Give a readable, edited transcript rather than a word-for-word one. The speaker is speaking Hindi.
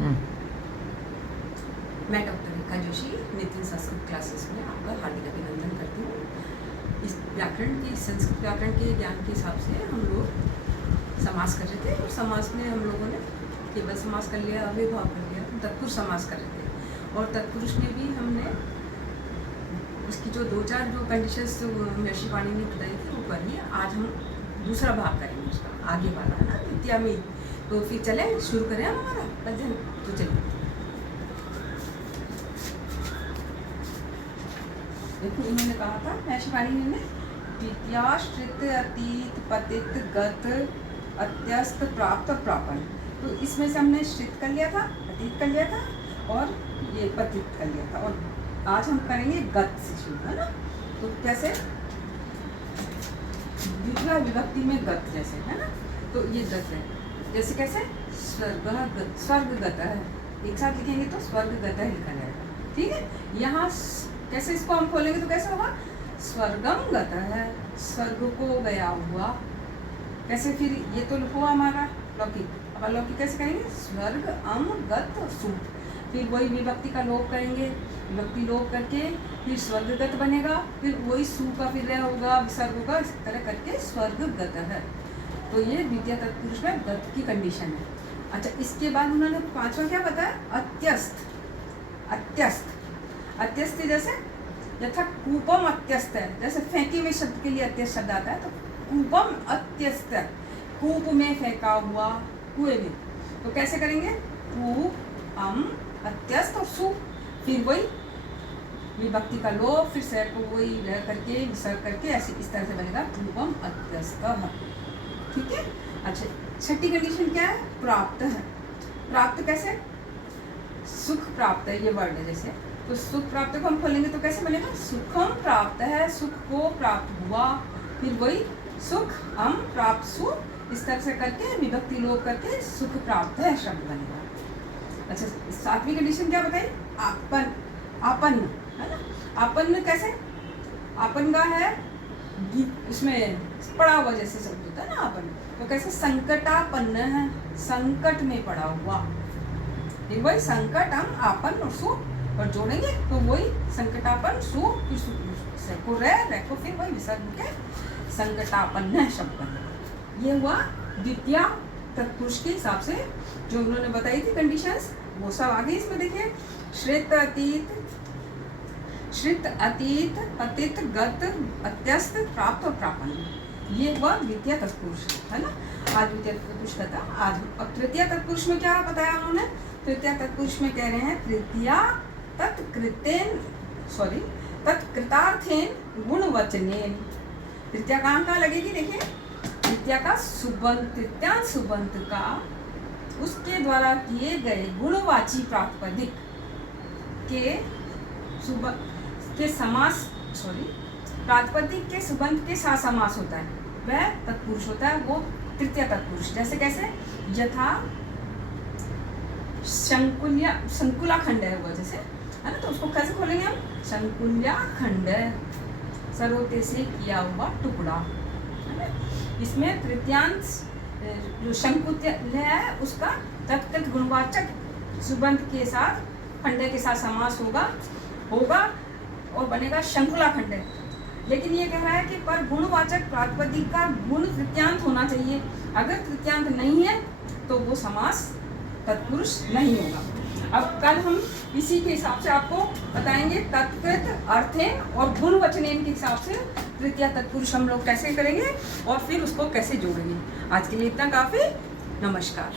मैं डॉक्टर रेखा जोशी नितिन संस्कृत क्लासेस में आपका हार्दिक अभिनंदन करती हूँ। इस व्याकरण की संस्कृत व्याकरण के ज्ञान के हिसाब से हम लोग समास कर रहे थे और समास में हम लोगों ने केवल समास कर लिया, अव्ययभाव कर लिया, तत्पुरुष समास कर रहे थे। और तत्पुरुष में भी हमने उसकी जो दो चार जो कंडीशंस महर्षि पाणिनि ने बताई थी वो कर लिया। आज हम दूसरा भाग करेंगे उसका, आगे वाला है ना द्वितीया में। तो फिर चले शुरू करें हम हमारा अध्ययन। तो चलिए देखो, इन्होंने कहा था महर्षि पाणिनि ने द्वितीया श्रित अतीत पतित गत अत्यस्त प्राप्त प्रापण। तो इसमें से हमने श्रित कर लिया था, अतीत कर लिया था और ये पतित कर लिया था। और आज हम करेंगे गत से शुरू, है ना। तो कैसे द्वितीया विभक्ति में गत जैसे, है ना। तो ये गत है, जैसे कैसे स्वर्गगत है, एक साथ लिखेंगे तो स्वर्गगत है लिखा जाएगा, ठीक है। यहाँ कैसे इसको हम खोलेंगे तो कैसे होगा, स्वर्गम गत है, स्वर्ग को गया हुआ। कैसे फिर ये तो हुआ हमारा लौकिक, अब अलौकिक कैसे करेंगे, स्वर्ग अम गत सु। फिर वही विभक्ति का लोप करेंगे, विभक्ति लोप करके फिर स्वर्गगत बनेगा, फिर वही सु का फिर रह होगा, विसर्ग होगा, इस तरह करके स्वर्गगत है। तो ये द्वितीय तत्पुरुष में गत की कंडीशन है। अच्छा, इसके बाद उन्होंने पांचवा क्या बताया, अत्यस्त। अत्यस्त अत्यस्त जैसे यथा कूपम अत्यस्त है, जैसे फेंके हुए शब्द के लिए अत्यस्त शब्द आता है। तो कूपम अत्यस्त, कूप में फेंका हुआ, कुएं में। तो कैसे करेंगे, कूप अम अत्यस्त और सु, फिर वही विभक्ति का लोप, फिर शहर को वही रह करके विसर्ग करके, ऐसे इस तरह से बनेगा कूपम अत्यस्त, ठीक है। अच्छा, छठी कंडीशन क्या है, प्राप्त है। प्राप्त कैसे, सुख प्राप्त है, ये वर्ड है जैसे। तो सुख प्राप्त को हम खोलेंगे तो कैसे बनेगा, सुखम प्राप्त है, सुख को प्राप्त हुआ, फिर वही सुख अम प्राप्त सु, इस तरह से करके विभक्ति लोप करके सुख प्राप्त है शब्द बनेगा। अच्छा, सातवीं कंडीशन क्या बताई, आपन, आपन्न, है ना। आपन्न कैसे, आपन का है इसमें पड़ा हुआ जैसे शब्द होता है ना आपन। तो कैसे, संकटापन्न है, संकट में पड़ा हुआ, फिर वही संकट हम आपन और सु और जोड़ेंगे तो वही संकटापन सु, फिर को रह को फिर वही विसर्ग के संकटापन्न शब्द बनेगा। ये हुआ द्वितीय तत्पुरुष के हिसाब से जो उन्होंने बताई थी कंडीशंस, वो सब आगे इसमें देखिए। श्रित अतीत पतित गत अत्यस्त प्राप्त और प्रापण, ये हुआ द्वितीय तत्पुरुष, है ना। आज द्वितीय तत्पुरुष का था। आज अब तृतीय तत्पुरुष में क्या बताया उन्होंने, तृतीय तत्पुरुष में कह रहे हैं तृतीया तत्कृतार्थेन गुणवचनेन। तृतीया कहाँ लगेगी, देखिए तृतीया का सुबंत, तृतीयांत सुबंत का उसके द्वारा किए गए गुणवाची प्रातिपदिक के समास, प्रातिपदिक के सुबंत के साथ समास होता है, वह तत्पुरुष होता है, वो तृतीय तत्पुरुष। जैसे कैसे, यथा संकुला खंड है वो जैसे, है ना। तो उसको कैसे खोलेंगे हम, संकुल्या खंड, सरोते से किया हुआ टुकड़ा, है ना। इसमें तृतीयांत जो शंकुत्य है उसका तत्कृत गुणवाचक सुबंत के साथ खंड के साथ समास होगा और बनेगा शंकुला खंड। लेकिन ये कह रहा है कि पर गुणवाचक प्रातिपदिक का गुण तृतीयांत होना चाहिए, अगर तृतीयांत नहीं है तो वो समास तत्पुरुष नहीं होगा। अब कल हम इसी के हिसाब से आपको बताएंगे तत्कृत अर्थेन और गुणवचनेन के हिसाब से तृतीय तत्पुरुष हम लोग कैसे करेंगे और फिर उसको कैसे जोड़ेंगे। आज के लिए इतना काफ़ी, नमस्कार।